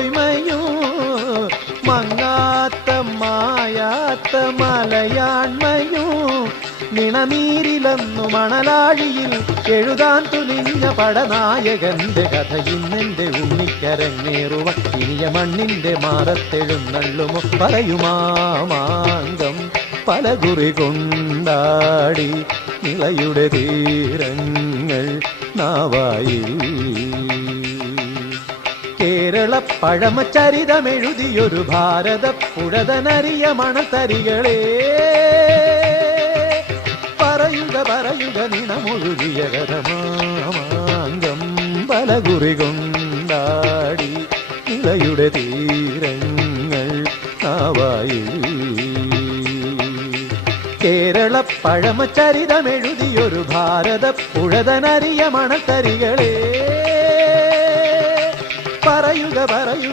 പൊയ്മയും മങ്ങാത്ത മായാത്ത മലയാൺമയും നിണനീരിലെന്നു മണലാഴിയിൽ എഴുതാൻ തുനിഞ്ഞ പടനായകന്റെ കഥ ഇന്നെന്റെ ഉണ്ണിക്കരങ്ങേറുവ ഇനിയ മണ്ണിന്റെ മാറത്തെഴുന്നള്ളുമോ പറയുമാമാങ്കം പലകുറി കൊണ്ടാടി നിളയുടെ തീരങ്ങൾ നാവായിൽ കേരള പഴമചരിതമെഴുതിയൊരു ഭാരത പുഴതനറിയ മണത്തരികളെ പറയുക പറയുക നിണമൊഴുകിയ കഥമാമാങ്കം പലകുറി കൊണ്ടാടി നിളയുടെ തീരങ്ങൾ നാവായിൽ കേരള പഴമചരിതമെഴുതിയൊരു ഭാരത പുഴതനറിയ മണത്തരികളെ പറയുക പറയുക